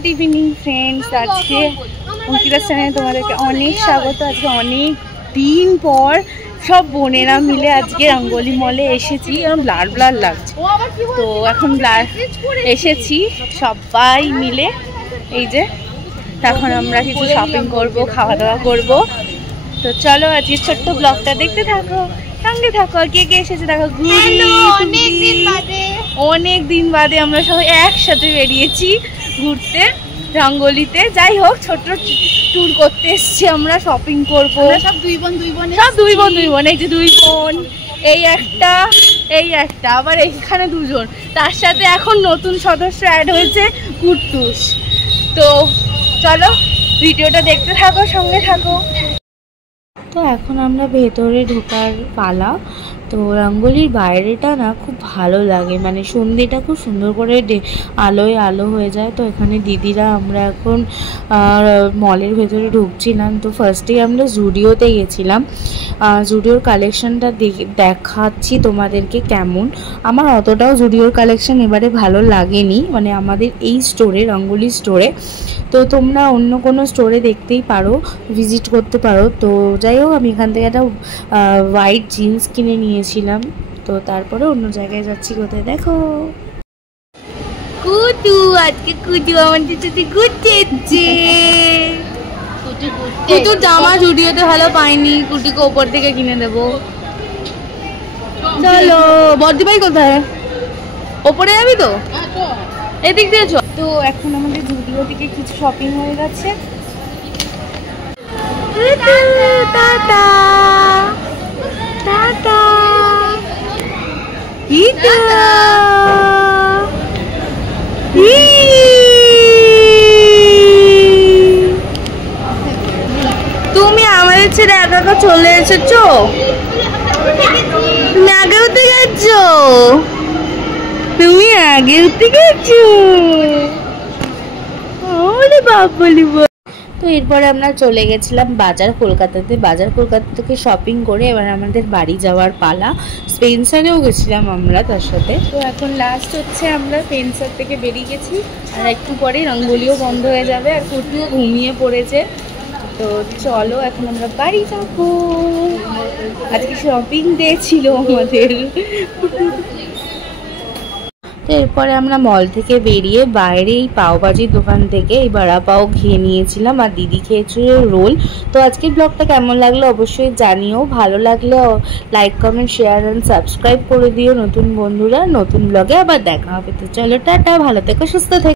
Good evening friends, আজকে অঙ্কিতার চ্যানেলে তোমাদেরকে অনেক স্বাগত। আজকে অনেক দিন পর সব বোনেরা মিলে আজকে রঙ্গোলি মলে এসেছি। এরকম ব্লার ব্লার লাগছে, তো এখন ব্লার এসেছি সবাই মিলে। এই যে এখন আমরা কিছু শপিং করব, খাওয়া দাওয়া করব। তো চলো আজকে ছোট্ট ব্লগটা দেখতে থাকো, সঙ্গে থাকো। কে কে এসেছে দেখো, অনেক দিন বাদে আমরা সবাই একসাথে বেরিয়েছি ঘুরতে রঙ্গোলিতে। যাই হোক, ছোট্ট ট্যুর করতে এসেছি আমরা, শপিং করবো। সব দুই বোন এই যে দুই বোন, এই একটা আবার এইখানে দুজন, তার সাথে এখন নতুন সদস্য অ্যাড হয়েছে কুট্টুস। তো চলো ভিডিওটা দেখতে থাকো, সঙ্গে থাকো। তো এখন আমরা ভেতরে ঢোকার পালা। তো রঙ্গোলির বাইরেটা না খুব ভালো লাগে, মানে সন্ধ্যেটা খুব সুন্দর করে আলোয় আলো হয়ে যায়। তো এখানে দিদিরা আমরা এখন মলের ভেতরে ঢুকছিলাম। তো ফার্স্টেই আমরা জুডিওতে গেছিলাম। জুডিওর কালেকশানটা দেখাচ্ছি তোমাদেরকে কেমন। আমার অতটাও জুডিওর কালেকশান এবারে ভালো লাগেনি, মানে আমাদের এই স্টোরে, রঙ্গোলি স্টোরে। তো তোমরা অন্য কোনো স্টোরে দেখতেই পারো, ভিজিট করতে পারো। তো যাই হোক, আমি এখান থেকে একটা হোয়াইট জিন্স কিনে নিয়েছিলাম। তো তারপরে অন্য জায়গায় যাচ্ছি। কোথায় দেখো, কুটু আজকে কুটু আমাদের সাথে ঘুরতে এসেছে। কুটুর জামা জুডিওতে ভালো পাইনি, কুটিকে ওপর থেকে কিনে দেবো। চলো, বর্দি ভাই কোথায়? ওপরে যাবি তো, এদিক দিয়ে চল। তো এখন আমাদের জুডিও থেকে কিছু শপিং হয়ে গেছে। টাটা টাটা, তুমি আমাদের ছেড়ে একা একা চলে এসেছো? তুমি আগে উঠে গেছো, তুমি আগে উঠে গেছো। ওরে বাবলি। তো এরপরে আমরা চলে গেছিলাম বাজার কলকাতাতে। বাজার কলকাতা থেকে শপিং করে এবার আমাদের বাড়ি যাওয়ার পালা। স্পেন্সারেও গেছিলাম আমরা তার সাথে। তো এখন লাস্ট হচ্ছে আমরা স্পেন্সার থেকে বেরিয়ে গেছি, আর একটু পরেই রঙ্গোলিও বন্ধ হয়ে যাবে, আর কুটুও ঘুমিয়ে পড়েছে। তো চলো এখন আমরা বাড়ি যাবো। আজকে শপিং ডে ছিল আমাদের। তো এরপরে আমরা মল থেকে বেরিয়ে বাইরে এই পাওভাজির দোকান থেকে এই বড়া পাও খেয়ে নিয়েছিলাম, আর দিদি খেয়েছিল রোল। তো আজকের ব্লগটা কেমন লাগলো অবশ্যই জানিও। ভালো লাগলে like, comment, share and subscribe করে দিও নতুন বন্ধুরা। নতুন ব্লগে আবার দেখা হবে। তো চলো টাটা, ভালো থেকো, সুস্থ থেকো।